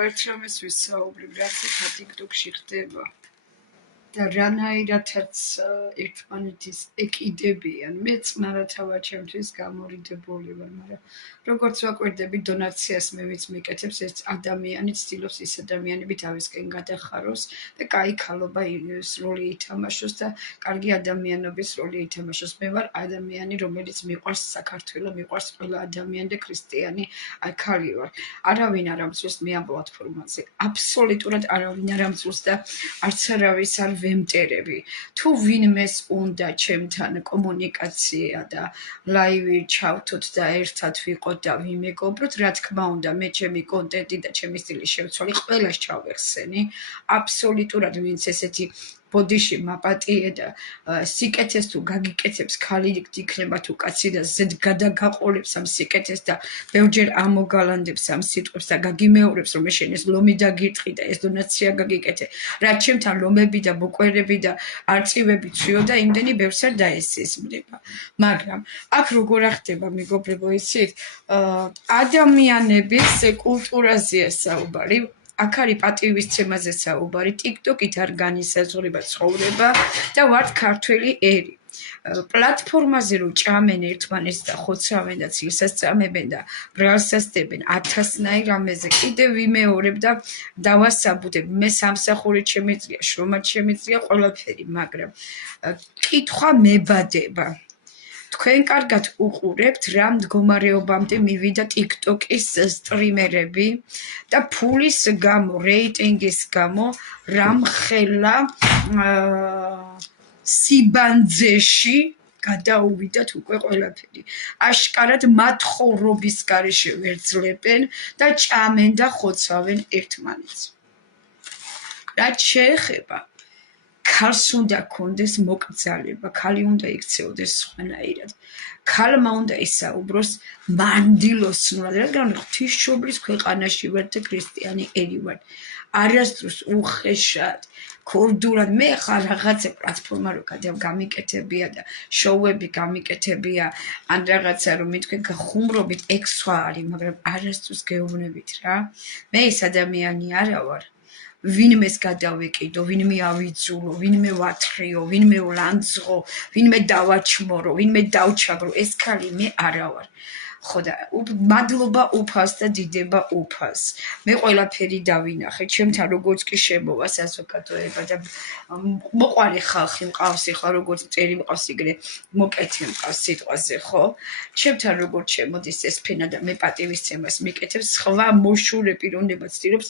მადლობა ერთ რამეს ვისაუბრებ, რაც ახლა TikTok-ში ხდება და რანაირადაც ერთმანეთის ეკიდებიან. მეც მარათავად ჩემთვის გამორიდებული ვარ, მაგრამ როგორც ვაკვირდები, დონაციას მე ვიც მიკეთებს, ეს ადამიანი ცდილობს ის ადამიანები თავისკენ გადახაროს და კაი ქალობა როლი ითამაშოს და კარგი ადამიანობის როლი ითამაშოს. მე ვარ ადამიანი, რომელიც მიყვარს საქართველო, მიყვარს ყველა ადამიანი და ქრისტიანი ქალი ვარ. არავინ არ ამწუს მე ამ პლატფორმაზე. აბსოლუტურად არავინ არ ამწუს და არც არავის არ ვემტერები. თუ ვინმეს უნდა ჩემთან კომუნიკაცია და ლაივი ჩავთოთ და ერთად ვიყოთ და ვიმეგობროთ, რა თქმა უნდა, მე ჩემი კონტენტი და ჩემი სტილი შევცვალე, ყველას ჩავეხსენი. აბსოლუტურად ვინც ესეთი ბოდიში მაპატიე და სიკეთეს თუ გაგიკეთებს, ქალი იქნება თუ კაცი და ზედ გადაგაყოლებს ამ სიკეთეს და ბევრჯერ ამოგალანდებს ამ სიტყვებს და გაგიმეორებს, რომ შენ ეს ლომი დაგირტყი და ეს დონაცია გაგიკეთე. რაც ჩემთან ლომები და ბუკვერები და არწივები ცვიო და იმდენი ბევრს არ დაესიზმრება. მაგრამ აქ როგორ ახდება, მეგობრებო, იცით, ადამიანების კულტურაზეა საუბარი. აქ არის პატივისცემაზე საუბარი, TikTok-ით არ განისაზღვრება ცხოვრება და ვართ ქართველი ერი. პლატფორმაზე რომ ჭამენ ერთმანეთს და ხოცავენ და ცილსას წამებენ და ბრალს ასდებენ 1000-ნაირ რამეზე, კიდევ ვიმეორებ და დავასაბუთებ. მე სამსახურით შემიძლია, შრომაც შემიძლია, ყველაფერი, მაგრამ კითხვა მებადება. თქვენ კარგად უყურებთ, რა მდგომარეობამდე მივიდა TikTok-ის სტრიმერები და ფულის გამო, რეიტინგის გამო, რამხელა სიბანძეში გადაუვიდათ უკვე ყველაფერი. აშკარად მათხოვრობის გარეშე ვერძლებენ და ჭამენ და ხოცავენ ერთმანეთს. რაც შეეხება ქალს უნდა ქონდეს მოკრძალება, ქალი უნდა იქცეოდეს სხვანაირად. ქალმა უნდა ისაუბროს მანდილოსნურად, რადგან ღვთისმშობლის ქვეყანაში ვარ და ქრისტიანი ერი ვარ. არასდროს უხეშად, ქორდულად მე ხარ რაღაცა პლატფორმა რო გამიკეთებია და შოუები გამიკეთებია, ან რაღაცა რომ თქვენ გახუმრობით, ეგ სხვა არის, მაგრამ არასდროს გეუბნებით რა. მე ეს ადამიანი არა ვარ. ვინმეს გადავეკიდო, ვინმე ავიძულო, ვინმე ვათხრიო, ვინმე ვლანძღო, ვინმე დავაჩმორო, ვინმე დავჩაგრო, ეს ქალი მე არა ვარ. ხო და მადლობა უფალს და დიდება უფალს. მე ყველაფერი დავინახე, ჩემთან როგორც კი შემოვა საზოგადოება და მოყვარი ხალხი მყავს, ეხლა როგორც წერი მყავს იგრე მოკეთე მყავს სიტყვაზე, ხო? ჩემთან როგორც შემოდის ეს ფენა და მე პატივისცემას მიკეთებს, სხვა მოშურე პიროვნება ცდილობს